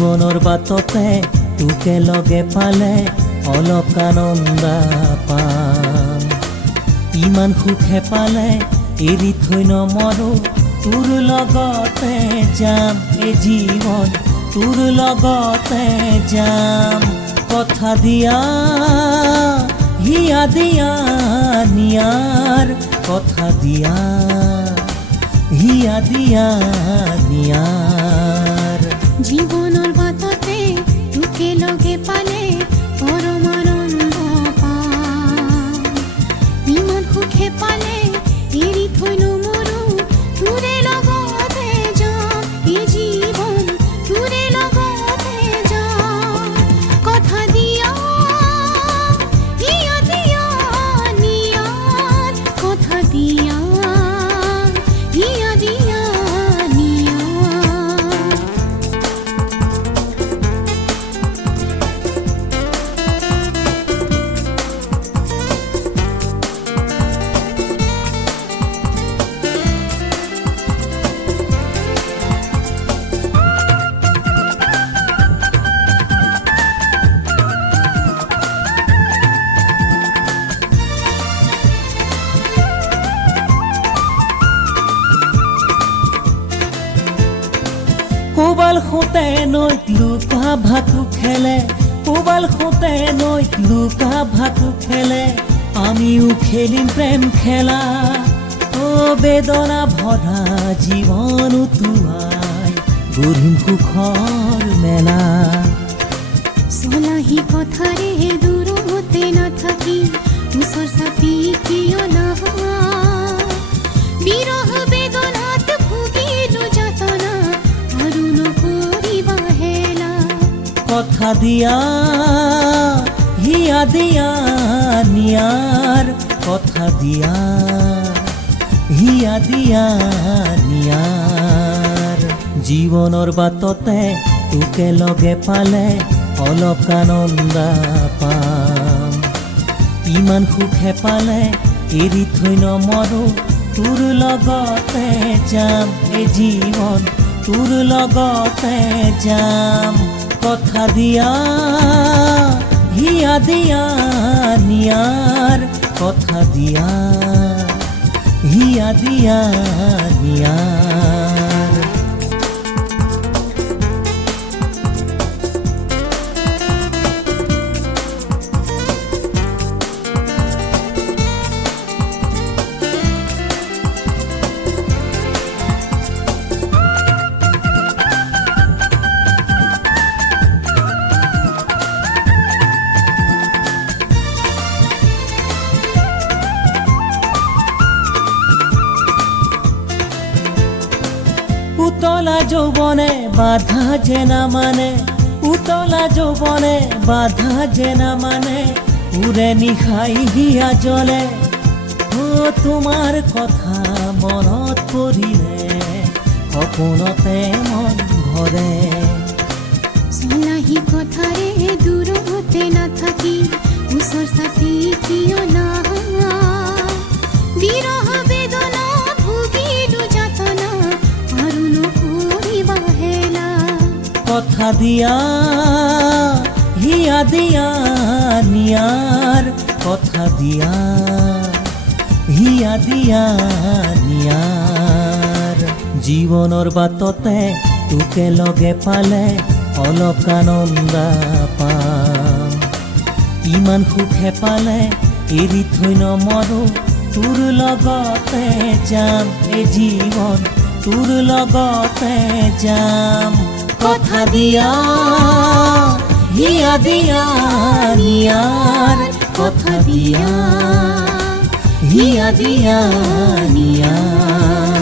জীৱনৰ বাটতে তোকে লগে পালে অলপ আনন্দ পাম। ইমান সুখে পালে এৰি থৈ নমৰো, তোৰ লগতে যাম এই জীৱন, তোৰ লগতে যাম। কথা দিয়া হিয়া দিয়া নিয়াৰ, কথা দিয়া হিয়া দিয়া নিয়াৰ। জীৱনৰ বাটতে তোকে লগে পালে পৰম আনন্দ পাম। ইমান সুখে পালে এৰি থৈ নমৰো, তোৰে লগতে যাম এই জীৱন, তোৰে লগতে যাম। কথা দিয়া হিয়া দিয়া নিয়াৰ, কথা দিয়া হিয়া দিয়া নিয়াৰ। কোবাল খুঁটে নৈত লুকা ভাকু খেলে, কোবাল খুঁটে নৈত লুকা ভাকু খেলে, আমিও খেলিম প্ৰেম খেলা। ও বেদনা ভৰা জীৱন উটুৱাই গঢ়িম সুখৰ মেলা। চলাহি কথাৰে দূৰতে নাথাকি ওচৰ চাপি কিয় নহা। বিৰহ বেদনাত ভুগিলো যাতনা, আৰু নকৰিবা হেলা। কথা দিয়া হিয়া দিয়া নিয়াৰ, কথা দিয়া হিয়া দিয়া নিয়াৰ। জীৱনৰ বাটতে তোকে লগে পালে অলপ আনন্দ পাম। ইমান সুখে পালে এৰি থৈ নমৰো, তোৰ লগতে যাম এই জীৱন, তোৰ লগতে যাম। কথা দিয়া হিয়া দিয়া নিয়াৰ, কথা দিয়া হিয়া দিয়া নিয়াৰ। উতলা যৌবনে বাধা যে না মানে, উতলা যৌবনে বাধা যে না মানে, উৰে নিশাই হিয়া জ্বলে। ও তোমাৰ কথা মনত পৰিলে সপোনতে মন ভৰে। চলাহি কথাৰে দূৰতে নাথাকি ওচৰ চাপি কিয় নহা। বিৰহ বেদনা ভুগিলো যাতনা, আৰু নকৰিবা হেলা। কথা দিয়া হিয়া দিয়া নিয়াৰ, কথা দিয়া হিয়া দিয়া নিয়াৰ। জীৱনৰ বাটতে তোকে লগে পালে অলপ আনন্দ পাম। ইমান সুখে পালে এৰি থৈ নমৰো, তোৰ লগতে যাম এই জীৱন, তোৰ লগতে যাম। কথা দিয়া হিয়া দিয়া নিয়াৰ, কথা দিয়া হিয়া দিয়া নিয়াৰ।